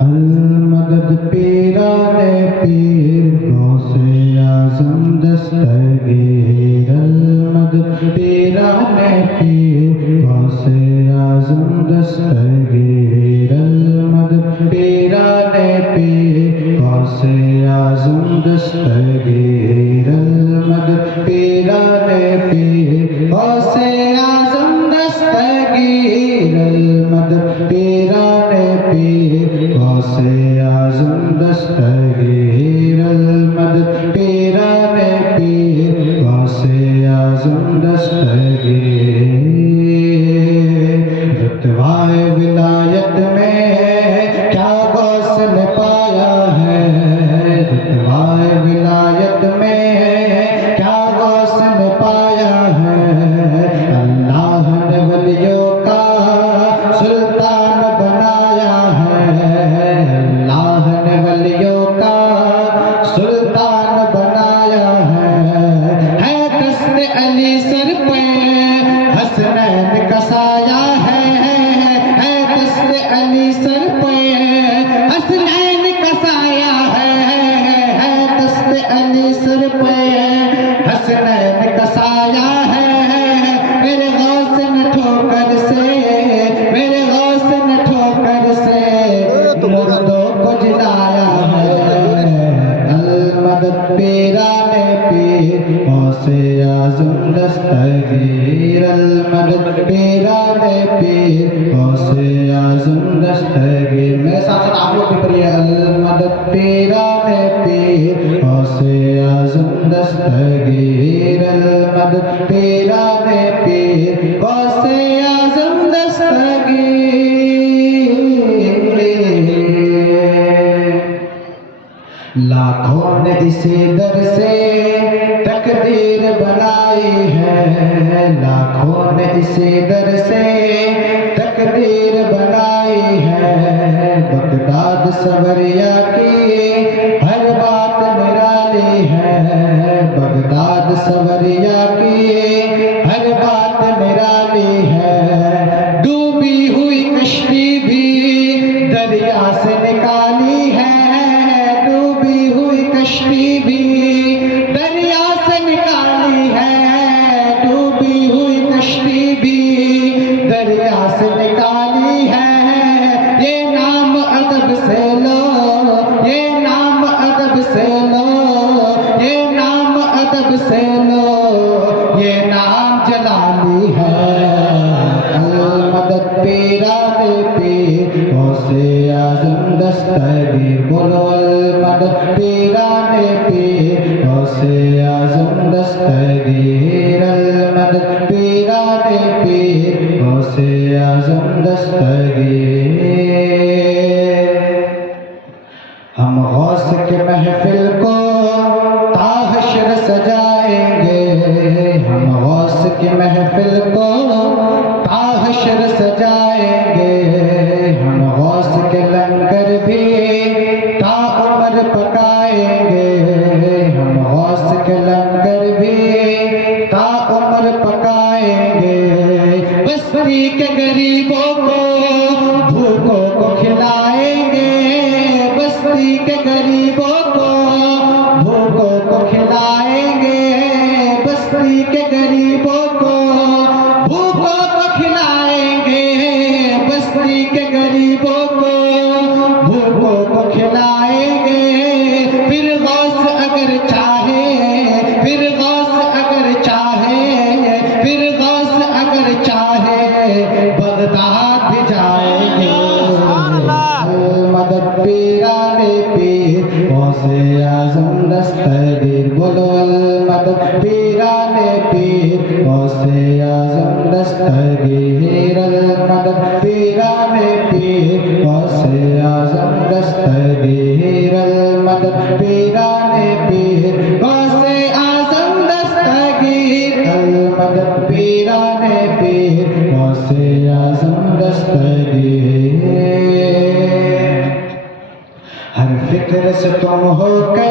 المدد پیران پیر غوث اعظم دستگیر المدد پیران پیر غوث اعظم دستگیر المدد پیران پیر غوث اعظم دستگیر المدد پیران پیر غوث اعظم دستگیر المدد پیران پیر غوث اعظم دستگیر المدد پیران پیر غوث اعظم دستگیر رتبہ ولایت میں کیا غوث نے پایا ہے رتبہ ولایت میں کیا غوث نے پایا ہے اللہ نے ولیوں کا سلطان بنایا ہے اللہ نے ولیوں کا سلطان بنایا ہے دست علی سر پہ حسنین کا سایہ ہے دست علی سر پہ حسنین کا سایہ ہے دست علی سر پہ حسنین کا سایہ ہے میرے غوث نے ٹھوکر سے میرے غوث نے ٹھوکر سے مردوں کو جلایا ہے المدد پیران پیر غوث اعظم دستگیر المدد پیران پیر غوث اعظم دستگیر میرے ساتھ آپ لوگ بھی پڑھیے المدد پیران پیر غوث اعظم دستگیر المدد پیران پیر غوث اعظم دستگیر لاکھوں نے اسی در سے تقدیر بنائی ہے لاکھوں نے اسی در سے تقدیر بنائی ہے بغداد سوریا کی ہر بات نرالی ہے بغداد سوریا کی ہر بات نرالی ہے ڈوبی ہوئی کشتی بھی دریا سے نکالی ہے ڈوبی ہوئی کشتی بھی دریا سے نکالی ہے ڈوبی ہوئی کشتی بھی دریا سے نکالی ہے یہ نام ادب سے لو یہ نام ادب سے لو یہ نام ادب سے لو یہ نام جلالی ہے المدد پیران پیر غوث اعظم دستگیر بولو المدد پیران پیر غوث اعظم دستگیر المدد پیران پیر غوث اعظم دستگیر ہم غوث کے محفل کو تا حشر سجائیں گے ہم غوث کی محفل کو تا حشر سجائیں گے ہم غوث کے لنگر بھی تا عمر پکائیں گے ہم غوث کے لنگر بھی تا عمر پکائیں گے بستی کے غریبوں کو بھوکوں کو کھلائیں گے بستی کے غریبوں کو بھوکوں کو کھلائیں گے بستی کے غریبوں کو بھوکوں کو کھلائیں گے بستی کے غریبوں کو بھوکوں کو کھلائیں گے پھر غوث اگر چاہے پھر غوث اگر چاہے پھر غوث اگر چاہے بغداد بھی جائیں گے المدد پیران پیر غوث اعظم دستگیر بولو المدد پیران پیر غوث اعظم دستگیر المدد پیران پیر غوث اعظم دستگیر المدد پیران پیر غوث اعظم دستگیر المدد پیران پیر غوث اعظم دستگیر ہر فکر سے تم ہو کے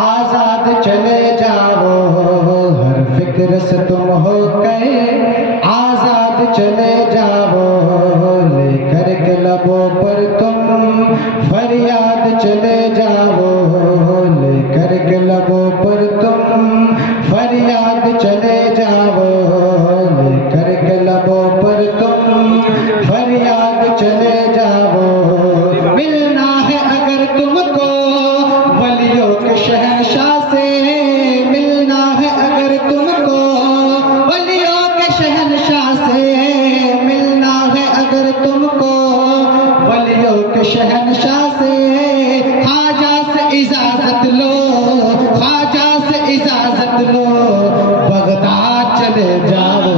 آزاد چلے جاؤ ہر فکر سے تم ہو کے آزاد چلے جاؤ لے کر کے لبوں پر تم شہنشاہ سے خواجہ سے اجازت لو، خواجہ سے اجازت لو، بغداد چلے جاؤ۔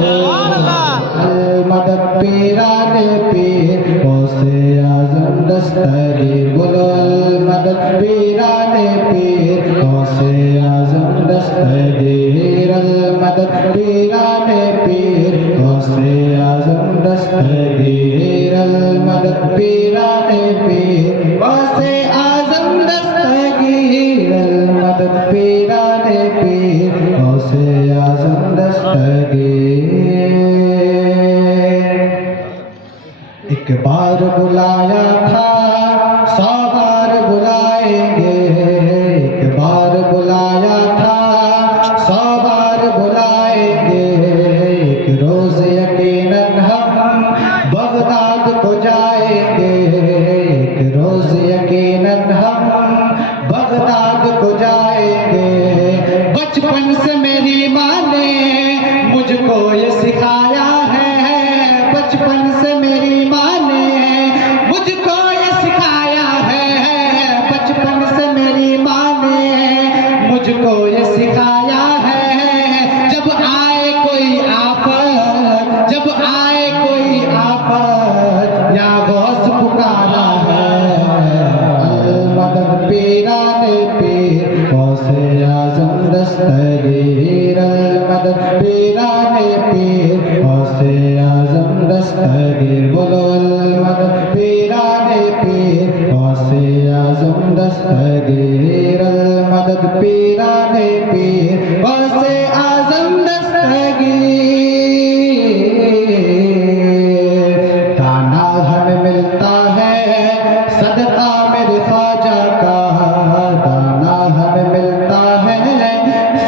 المدد پیران پیر غوث اعظم دستگیر، بولو المدد پیران پیر غوث اعظم دستگیر، المدد پیران پیر غوث اعظم دستگیر، المدد پیران پیر غوث اعظم دستگیر، المدد پیران پیر غوث اعظم دستگیر۔ ایک بار بلایا تھا 100 بار بلائیں گے، ایک بار بلایا تھا 100 بار بلائیں گے، ایک روز یقیناً ہم بغداد کو جائیں گے، ایک روز یقیناً ہم بغداد کو جائیں گے۔ بچپن سے میری ماں نے مجھ کو یہ سکھایا ہے، بچپن سے میری ماں نے مجھ کو یہ سکھایا ہے، بچپن سے میری ماں نے مجھ کو یہ سکھایا ہے، جب آئے کوئی آفت، جب آئے کوئی آفت یا غوث پکارا ہے، المدد پیران پیر غوث اعظم دستگیر، المدد پیران پیر غوث اعظم دستگیر، بولو المدد پیران پیر غوث اعظم دستگیر، المدد پیران پیر غوث اعظم دستگیر۔ دانا ہمیں ملتا ہے صدقہ میرے خواجہ کا، دانا ہمیں ملتا ہے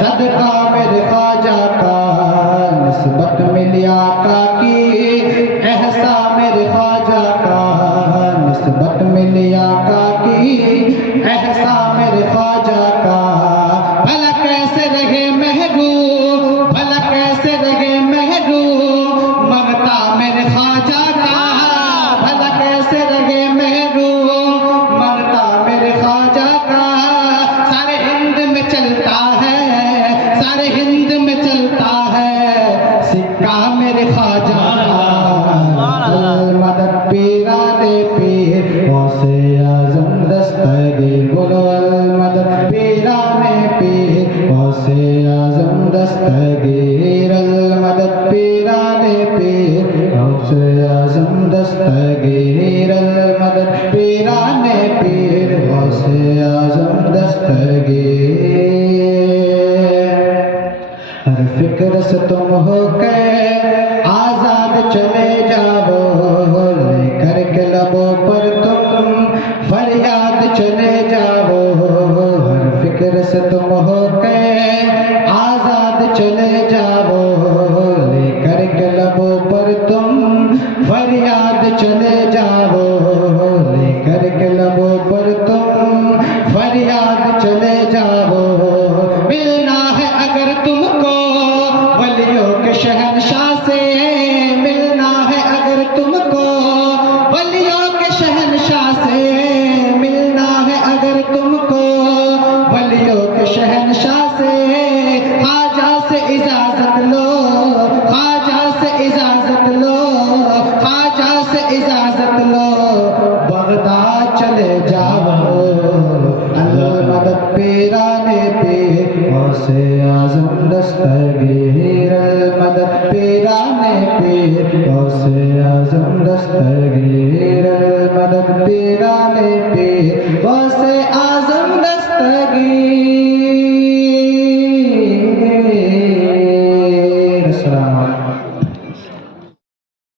صدقہ میرے خواجہ کا، نسبت ملی آقا کی احسان میرے خواجہ کا، نسبت ملی آقا کی احسان میرے خواجہ کا۔ بھلا کیسے رہے محروم، بھلا کیسے رہے محروم منگتا میرے خواجہ کا، بھلا کیسے رہے محروم منگتا میرے خواجہ کا۔ سارے ہند میں چلتا ہے، سارے ہند میں چلتا ہے سکہ میرے خواجہ کا، المدد پیران پیر غوث اعظم دستگیر، بولو المدد پیران پیر غوث اعظم دستگیر، المدد پیران پیر غوث اعظم دستگیر، المدد پیران پیر غوث اعظم دستگیر۔ ہر فکر سے تم ہو کے آزاد چلے جاؤ، لے کر کے لبوں پر تم فریاد چلے جاؤ، ہر فکر سے تم ہو کے آزاد چلے جاؤ، لے کر کے لبوں پر تم فریاد چلے جاؤ، لے کر کے لبوں پر تم فریاد چلے جاؤ۔ ملنا ہے اگر تم کو ولیوں کے شہنشاہ سے، ملنا ہے اگر تم کو ولیوں کے شہنشاہ سے، ملنا ہے اگر تم کو ولیوں کے شہنشاہ سے، خواجہ سے اجازت لو، خواجہ سے اجازت لو، خواجہ سے اجازت لو، بغداد چلے جاؤ، المدد پیران پیر غوث اعظم دستگیر، المدد پیران پیر غوث اعظم دستگیر، المدد پیران پیر غوث اعظم دستگیر۔